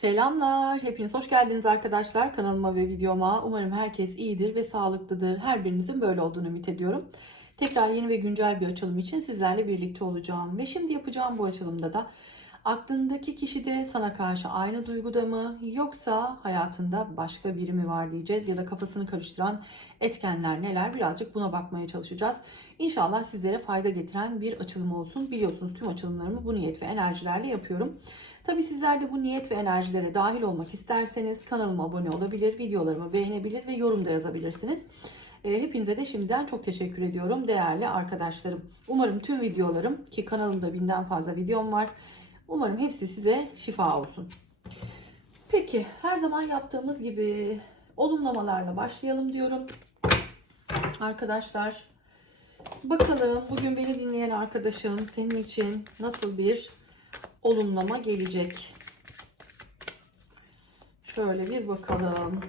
Selamlar, hepiniz hoş geldiniz arkadaşlar kanalıma ve videoma. Umarım herkes iyidir ve sağlıklıdır. Her birinizin böyle olduğunu ümit ediyorum. Tekrar yeni ve güncel bir açılım için sizlerle birlikte olacağım. Ve şimdi yapacağım bu açılımda da aklındaki kişi de sana karşı aynı duyguda mı yoksa hayatında başka biri mi var diyeceğiz ya da kafasını karıştıran etkenler neler birazcık buna bakmaya çalışacağız. İnşallah sizlere fayda getiren bir açılım olsun. Biliyorsunuz tüm açılımlarımı bu niyet ve enerjilerle yapıyorum. Tabi sizler de bu niyet ve enerjilere dahil olmak isterseniz kanalıma abone olabilir, videolarımı beğenebilir ve yorum da yazabilirsiniz. E, Hepinize de şimdiden çok teşekkür ediyorum değerli arkadaşlarım. Umarım tüm videolarım ki kanalımda binden fazla videom var. Umarım hepsi size şifa olsun. Peki her zaman yaptığımız gibi olumlamalarla başlayalım diyorum. Arkadaşlar bakalım bugün beni dinleyen arkadaşım senin için nasıl bir olumlama gelecek. Şöyle bir bakalım.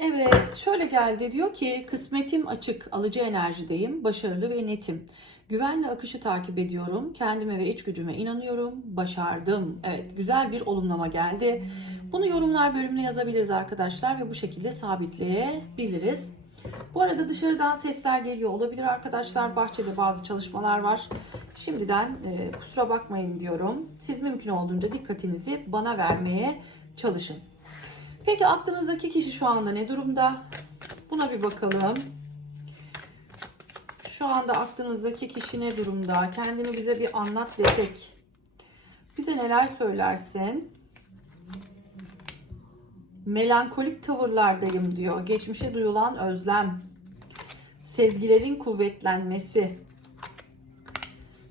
Evet, şöyle geldi. Diyor ki kısmetim açık, alıcı enerjideyim, başarılı ve netim. Güvenle akışı takip ediyorum. Kendime ve iç gücüme inanıyorum. Başardım. Evet, güzel bir olumlama geldi. Bunu yorumlar bölümüne yazabiliriz arkadaşlar ve bu şekilde sabitleyebiliriz. Bu arada dışarıdan sesler geliyor olabilir arkadaşlar. Bahçede bazı çalışmalar var. Şimdiden e, kusura bakmayın diyorum. Siz mümkün olduğunca dikkatinizi bana vermeye çalışın. Peki aklınızdaki kişi şu anda ne durumda? Buna bir bakalım. Şu anda aklınızdaki kişi ne durumda? Kendini bize bir anlat desek. Bize neler söylersin? Melankolik tavırlardayım diyor. Geçmişe duyulan özlem. Sezgilerin kuvvetlenmesi.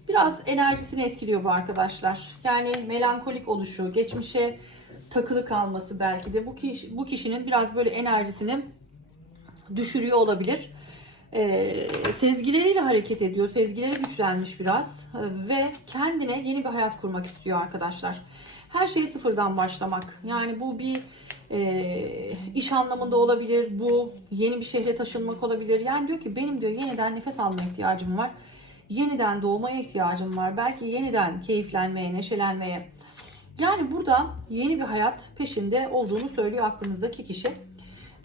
Biraz enerjisini etkiliyor bu arkadaşlar. Yani melankolik oluşu, geçmişe takılı kalması belki de bu kişi, bu kişinin biraz böyle enerjisini düşürüyor olabilir. Ee, sezgileriyle hareket ediyor. Sezgileri güçlenmiş biraz Ee, ve kendine yeni bir hayat kurmak istiyor arkadaşlar. Her şeyi sıfırdan başlamak. Yani bu bir e, iş anlamında olabilir. Bu yeni bir şehre taşınmak olabilir. Yani diyor ki benim diyor yeniden nefes almaya ihtiyacım var. Yeniden doğmaya ihtiyacım var. Belki yeniden keyiflenmeye, neşelenmeye. Yani burada yeni bir hayat peşinde olduğunu söylüyor aklınızdaki kişi.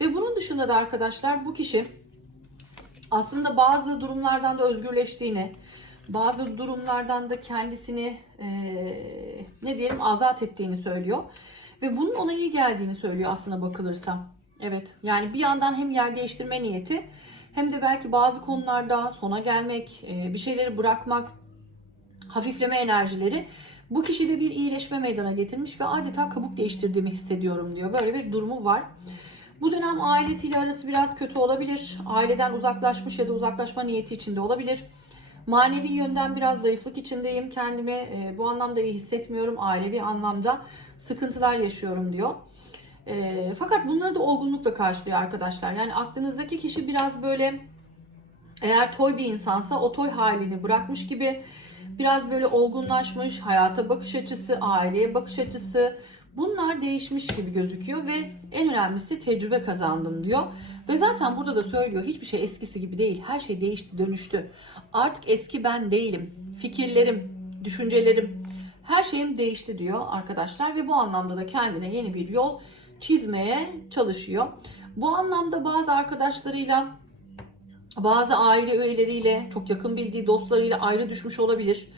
Ve bunun dışında da arkadaşlar bu kişi aslında bazı durumlardan da özgürleştiğini, bazı durumlardan da kendisini eee, ne diyelim azat ettiğini söylüyor. Ve bunun ona iyi geldiğini söylüyor aslına bakılırsa. Evet yani bir yandan hem yer değiştirme niyeti hem de belki bazı konularda sona gelmek, eee, bir şeyleri bırakmak, hafifleme enerjileri bu kişide bir iyileşme meydana getirmiş ve adeta kabuk değiştirdiğimi hissediyorum diyor. Böyle bir durumu var. Bu dönem ailesiyle arası biraz kötü olabilir. Aileden uzaklaşmış ya da uzaklaşma niyeti içinde olabilir. Manevi yönden biraz zayıflık içindeyim. Kendimi e, bu anlamda iyi hissetmiyorum. Ailevi anlamda sıkıntılar yaşıyorum diyor. E, fakat bunları da olgunlukla karşılıyor arkadaşlar. Yani aklınızdaki kişi biraz böyle eğer toy bir insansa o toy halini bırakmış gibi biraz böyle olgunlaşmış, hayata bakış açısı, aileye bakış açısı bunlar değişmiş gibi gözüküyor ve en önemlisi tecrübe kazandım diyor. Ve zaten burada da söylüyor hiçbir şey eskisi gibi değil. Her şey değişti, dönüştü. Artık eski ben değilim. Fikirlerim, düşüncelerim, her şeyim değişti diyor arkadaşlar ve bu anlamda da kendine yeni bir yol çizmeye çalışıyor. Bu anlamda bazı arkadaşlarıyla bazı aile üyeleriyle, çok yakın bildiği dostlarıyla ayrı düşmüş olabilir.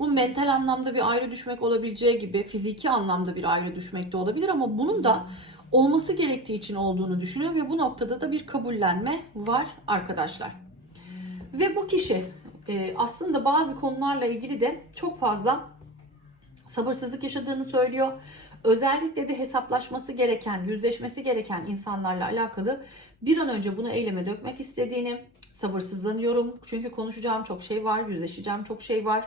Bu mental anlamda bir ayrı düşmek olabileceği gibi fiziki anlamda bir ayrı düşmek de olabilir ama bunun da olması gerektiği için olduğunu düşünüyor ve bu noktada da bir kabullenme var arkadaşlar. Ve bu kişi e, aslında bazı konularla ilgili de çok fazla sabırsızlık yaşadığını söylüyor. Özellikle de hesaplaşması gereken, yüzleşmesi gereken insanlarla alakalı bir an önce bunu eyleme dökmek istediğini, sabırsızlanıyorum. Çünkü konuşacağım çok şey var, yüzleşeceğim çok şey var.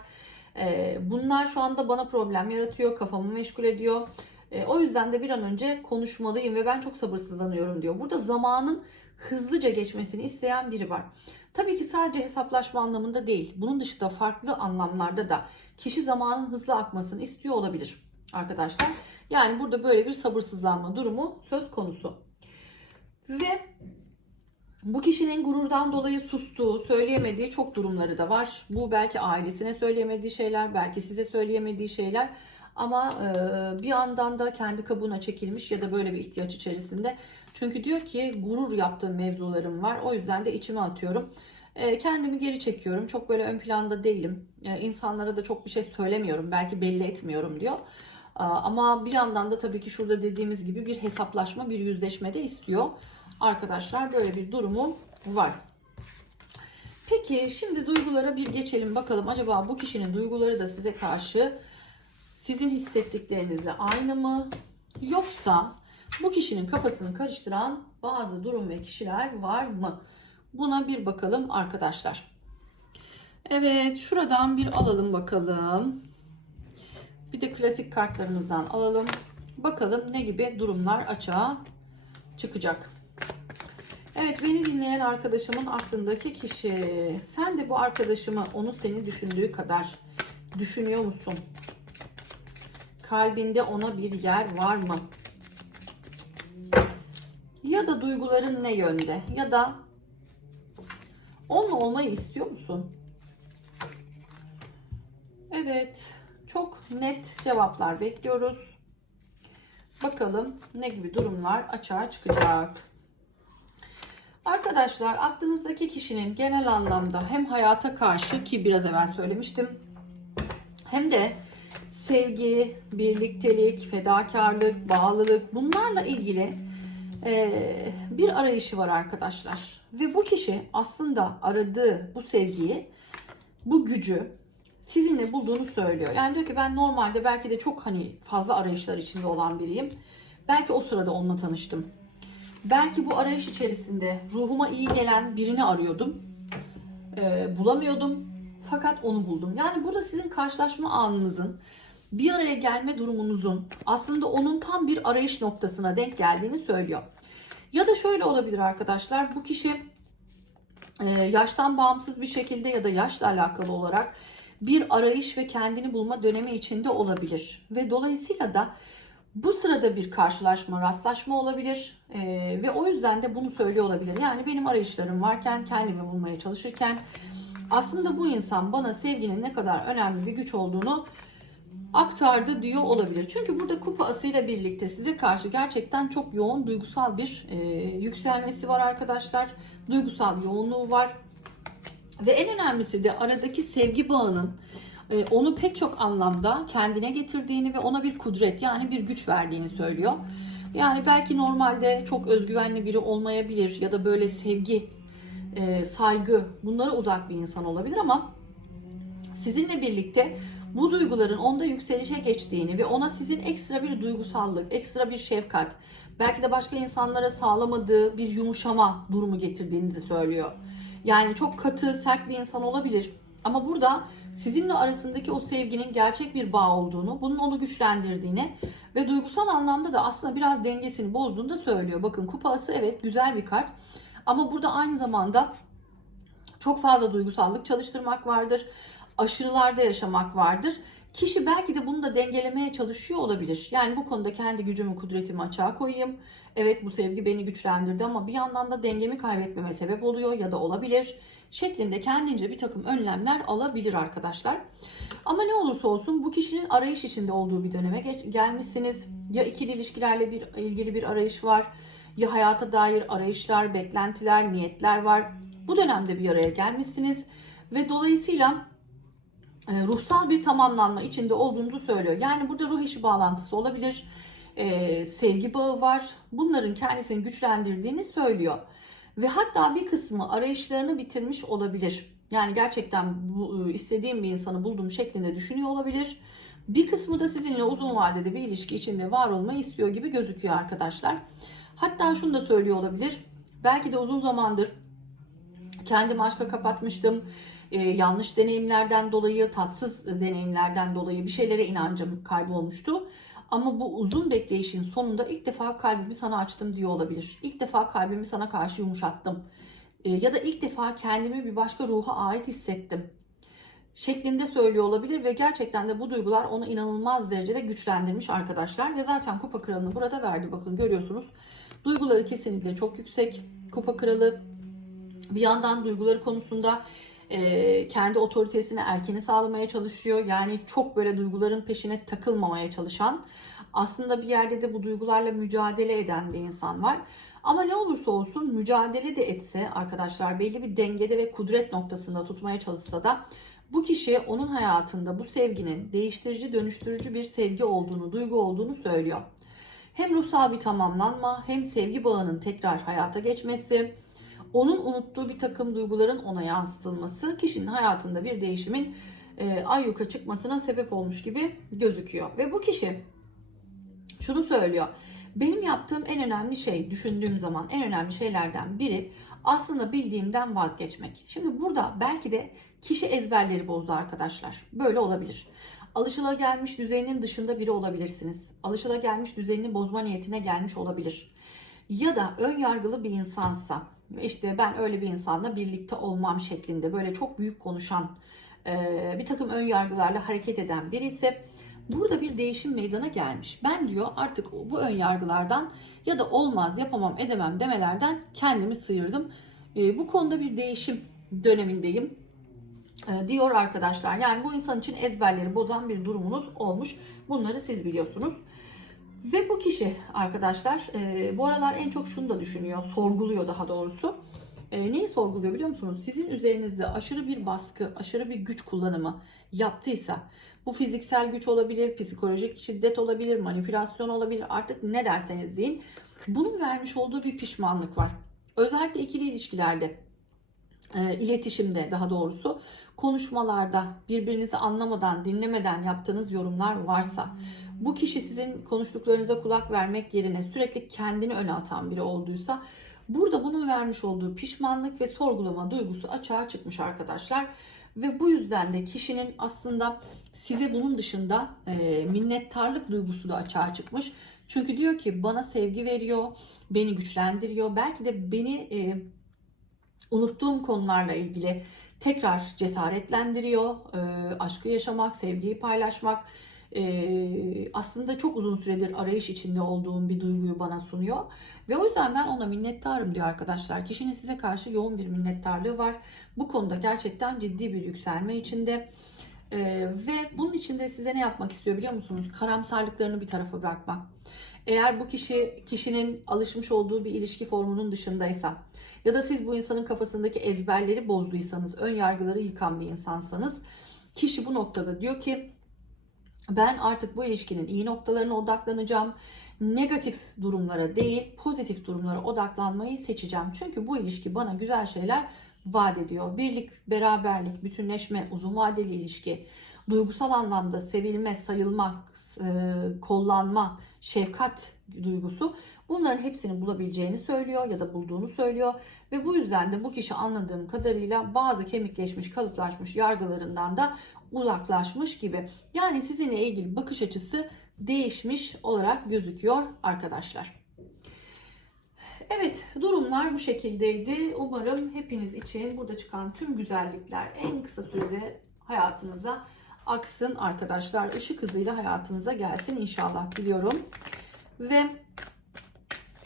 Ee, bunlar şu anda bana problem yaratıyor, kafamı meşgul ediyor. Ee, o yüzden de bir an önce konuşmalıyım ve ben çok sabırsızlanıyorum diyor. Burada zamanın hızlıca geçmesini isteyen biri var. Tabii ki sadece hesaplaşma anlamında değil. Bunun dışında farklı anlamlarda da kişi zamanın hızlı akmasını istiyor olabilir arkadaşlar. Yani burada böyle bir sabırsızlanma durumu söz konusu. Ve bu kişinin gururdan dolayı sustuğu, söyleyemediği çok durumları da var. Bu belki ailesine söyleyemediği şeyler, belki size söyleyemediği şeyler. Ama e, bir yandan da kendi kabuğuna çekilmiş ya da böyle bir ihtiyaç içerisinde. Çünkü diyor ki gurur yaptığım mevzularım var. O yüzden de içime atıyorum. E, kendimi geri çekiyorum. Çok böyle ön planda değilim. E, insanlara da çok bir şey söylemiyorum. Belki belli etmiyorum diyor. Ama bir yandan da tabii ki şurada dediğimiz gibi bir hesaplaşma, bir yüzleşme de istiyor. Arkadaşlar böyle bir durumu var. Peki şimdi duygulara bir geçelim bakalım. Acaba bu kişinin duyguları da size karşı sizin hissettiklerinizle aynı mı? Yoksa bu kişinin kafasını karıştıran bazı durum ve kişiler var mı? Buna bir bakalım arkadaşlar. Evet şuradan bir alalım bakalım. Bir de klasik kartlarımızdan alalım. Bakalım ne gibi durumlar açığa çıkacak. Evet beni dinleyen arkadaşımın aklındaki kişi. Sen de bu arkadaşımı onu seni düşündüğü kadar düşünüyor musun? Kalbinde ona bir yer var mı? Ya da duyguların ne yönde? Ya da onunla olmayı istiyor musun? Evet, çok net cevaplar bekliyoruz. Bakalım ne gibi durumlar açığa çıkacak. Arkadaşlar aklınızdaki kişinin genel anlamda hem hayata karşı ki biraz evvel söylemiştim hem de sevgi, birliktelik, fedakarlık, bağlılık bunlarla ilgili bir arayışı var arkadaşlar. Ve bu kişi aslında aradığı bu sevgiyi, bu gücü sizinle bulduğunu söylüyor. Yani diyor ki ben normalde belki de çok hani fazla arayışlar içinde olan biriyim. Belki o sırada onunla tanıştım. Belki bu arayış içerisinde ruhuma iyi gelen birini arıyordum. Ee, bulamıyordum. Fakat onu buldum. Yani burada sizin karşılaşma anınızın bir araya gelme durumunuzun aslında onun tam bir arayış noktasına denk geldiğini söylüyor. Ya da şöyle olabilir arkadaşlar. Bu kişi e, yaştan bağımsız bir şekilde ya da yaşla alakalı olarak bir arayış ve kendini bulma dönemi içinde olabilir. Ve dolayısıyla da bu sırada bir karşılaşma, rastlaşma olabilir Ee, ve o yüzden de bunu söylüyor olabilir. Yani benim arayışlarım varken, kendimi bulmaya çalışırken aslında bu insan bana sevginin ne kadar önemli bir güç olduğunu aktardı diyor olabilir. Çünkü burada kupa asıyla birlikte size karşı gerçekten çok yoğun duygusal bir e, yükselmesi var arkadaşlar. Duygusal yoğunluğu var. Ve en önemlisi de aradaki sevgi bağının onu pek çok anlamda kendine getirdiğini ve ona bir kudret yani bir güç verdiğini söylüyor. Yani belki normalde çok özgüvenli biri olmayabilir ya da böyle sevgi, e, saygı bunlara uzak bir insan olabilir ama sizinle birlikte bu duyguların onda yükselişe geçtiğini ve ona sizin ekstra bir duygusallık, ekstra bir şefkat, belki de başka insanlara sağlamadığı bir yumuşama durumu getirdiğinizi söylüyor. Yani çok katı, sert bir insan olabilir. Ama burada sizinle arasındaki o sevginin gerçek bir bağ olduğunu, bunun onu güçlendirdiğini ve duygusal anlamda da aslında biraz dengesini bozduğunu da söylüyor. Bakın kupası evet güzel bir kart. Ama burada aynı zamanda çok fazla duygusallık çalıştırmak vardır. Aşırılarda yaşamak vardır. Kişi belki de bunu da dengelemeye çalışıyor olabilir. Yani bu konuda kendi gücümü, kudretimi açığa koyayım. Evet bu sevgi beni güçlendirdi ama bir yandan da dengemi kaybetmeme sebep oluyor ya da olabilir. Şeklinde kendince bir takım önlemler alabilir arkadaşlar. Ama ne olursa olsun bu kişinin arayış içinde olduğu bir döneme geç- gelmişsiniz. Ya ikili ilişkilerle bir ilgili bir arayış var. Ya hayata dair arayışlar, beklentiler, niyetler var. Bu dönemde bir araya gelmişsiniz ve dolayısıyla ruhsal bir tamamlanma içinde olduğunuzu söylüyor. Yani burada ruh işi bağlantısı olabilir, e, sevgi bağı var. Bunların kendisini güçlendirdiğini söylüyor. Ve hatta bir kısmı arayışlarını bitirmiş olabilir. Yani gerçekten bu, e, istediğim bir insanı buldum şeklinde düşünüyor olabilir. Bir kısmı da sizinle uzun vadede bir ilişki içinde var olmayı istiyor gibi gözüküyor arkadaşlar. Hatta şunu da söylüyor olabilir. Belki de uzun zamandır kendimi aşka kapatmıştım. Ee, yanlış deneyimlerden dolayı, tatsız deneyimlerden dolayı bir şeylere inancım kaybolmuştu. Ama bu uzun bekleyişin sonunda ilk defa kalbimi sana açtım diyor olabilir. İlk defa kalbimi sana karşı yumuşattım. Ee, ya da ilk defa kendimi bir başka ruha ait hissettim şeklinde söylüyor olabilir ve gerçekten de bu duygular onu inanılmaz derecede güçlendirmiş arkadaşlar. Ve zaten kupa kralını burada verdi bakın görüyorsunuz. Duyguları kesinlikle çok yüksek. Kupa kralı bir yandan duyguları konusunda e, kendi otoritesini erkeni sağlamaya çalışıyor. Yani çok böyle duyguların peşine takılmamaya çalışan, aslında bir yerde de bu duygularla mücadele eden bir insan var. Ama ne olursa olsun mücadele de etse arkadaşlar belli bir dengede ve kudret noktasında tutmaya çalışsa da bu kişi onun hayatında bu sevginin değiştirici, dönüştürücü bir sevgi olduğunu, duygu olduğunu söylüyor. Hem ruhsal bir tamamlanma, hem sevgi bağının tekrar hayata geçmesi, onun unuttuğu bir takım duyguların ona yansıtılması kişinin hayatında bir değişimin e, ayyuka çıkmasına sebep olmuş gibi gözüküyor. Ve bu kişi şunu söylüyor. Benim yaptığım en önemli şey, düşündüğüm zaman en önemli şeylerden biri aslında bildiğimden vazgeçmek. Şimdi burada belki de kişi ezberleri bozdu arkadaşlar. Böyle olabilir. Alışılagelmiş düzeyinin dışında biri olabilirsiniz. Alışılagelmiş düzenini bozma niyetine gelmiş olabilir. Ya da ön yargılı bir insansa, işte ben öyle bir insanla birlikte olmam şeklinde böyle çok büyük konuşan, bir takım ön yargılarla hareket eden biri ise burada bir değişim meydana gelmiş. Ben diyor artık bu ön yargılardan ya da olmaz, yapamam, edemem demelerden kendimi sıyırdım. Bu konuda bir değişim dönemindeyim diyor arkadaşlar. Yani bu insan için ezberleri bozan bir durumunuz olmuş. Bunları siz biliyorsunuz. Ve bu kişi arkadaşlar bu aralar en çok şunu da düşünüyor, sorguluyor daha doğrusu. Neyi sorguluyor biliyor musunuz? Sizin üzerinizde aşırı bir baskı, aşırı bir güç kullanımı yaptıysa, bu fiziksel güç olabilir, psikolojik şiddet olabilir, manipülasyon olabilir, artık ne derseniz deyin. Bunun vermiş olduğu bir pişmanlık var. Özellikle ikili ilişkilerde, iletişimde daha doğrusu konuşmalarda birbirinizi anlamadan, dinlemeden yaptığınız yorumlar varsa, bu kişi sizin konuştuklarınıza kulak vermek yerine sürekli kendini öne atan biri olduysa, burada bunun vermiş olduğu pişmanlık ve sorgulama duygusu açığa çıkmış arkadaşlar. Ve bu yüzden de kişinin aslında size bunun dışında e, minnettarlık duygusu da açığa çıkmış. Çünkü diyor ki bana sevgi veriyor, beni güçlendiriyor. Belki de beni e, unuttuğum konularla ilgili tekrar cesaretlendiriyor. E, aşkı yaşamak, sevgiyi paylaşmak. E, aslında çok uzun süredir arayış içinde olduğum bir duyguyu bana sunuyor. Ve o yüzden ben ona minnettarım diyor arkadaşlar. Kişinin size karşı yoğun bir minnettarlığı var. Bu konuda gerçekten ciddi bir yükselme içinde. Ee, ve bunun içinde size ne yapmak istiyor biliyor musunuz? Karamsarlıklarını bir tarafa bırakmak. Eğer bu kişi kişinin alışmış olduğu bir ilişki formunun dışındaysa ya da siz bu insanın kafasındaki ezberleri bozduysanız, ön yargıları yıkan bir insansanız kişi bu noktada diyor ki ben artık bu ilişkinin iyi noktalarına odaklanacağım. Negatif durumlara değil, pozitif durumlara odaklanmayı seçeceğim. Çünkü bu ilişki bana güzel şeyler vaat ediyor. Birlik, beraberlik, bütünleşme, uzun vadeli ilişki, duygusal anlamda sevilme, sayılmak, e, kollanma, şefkat duygusu bunların hepsini bulabileceğini söylüyor ya da bulduğunu söylüyor ve bu yüzden de bu kişi anladığım kadarıyla bazı kemikleşmiş, kalıplaşmış yargılarından da uzaklaşmış gibi. Yani sizinle ilgili bakış açısı değişmiş olarak gözüküyor arkadaşlar. Evet durumlar bu şekildeydi. Umarım hepiniz için burada çıkan tüm güzellikler en kısa sürede hayatınıza aksın arkadaşlar. Işık hızıyla hayatınıza gelsin inşallah diliyorum. Ve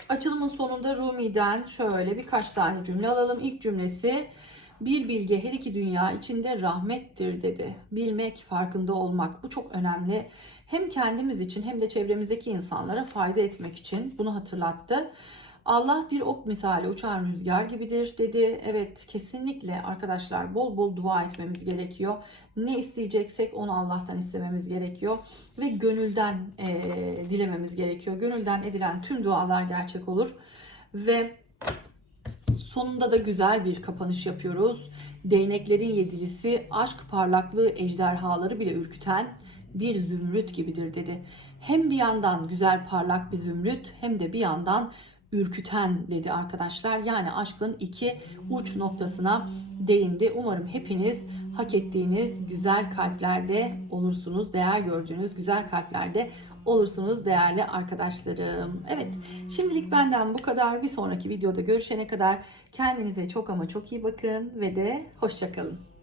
açılımın sonunda Rumi'den şöyle birkaç tane cümle alalım. İlk cümlesi bir bilge her iki dünya içinde rahmettir dedi. Bilmek, farkında olmak bu çok önemli. Hem kendimiz için hem de çevremizdeki insanlara fayda etmek için bunu hatırlattı. Allah bir ok misali uçan rüzgar gibidir dedi. Evet kesinlikle arkadaşlar bol bol dua etmemiz gerekiyor. Ne isteyeceksek onu Allah'tan istememiz gerekiyor. Ve gönülden e, dilememiz gerekiyor. Gönülden edilen tüm dualar gerçek olur. Ve sonunda da güzel bir kapanış yapıyoruz. Değneklerin yedilisi aşk parlaklığı ejderhaları bile ürküten bir zümrüt gibidir dedi. Hem bir yandan güzel parlak bir zümrüt hem de bir yandan ürküten dedi arkadaşlar. Yani aşkın iki uç noktasına değindi. Umarım hepiniz hak ettiğiniz güzel kalplerde olursunuz. Değer gördüğünüz güzel kalplerde olursunuz değerli arkadaşlarım. Evet şimdilik benden bu kadar. Bir sonraki videoda görüşene kadar kendinize çok ama çok iyi bakın ve de hoşçakalın.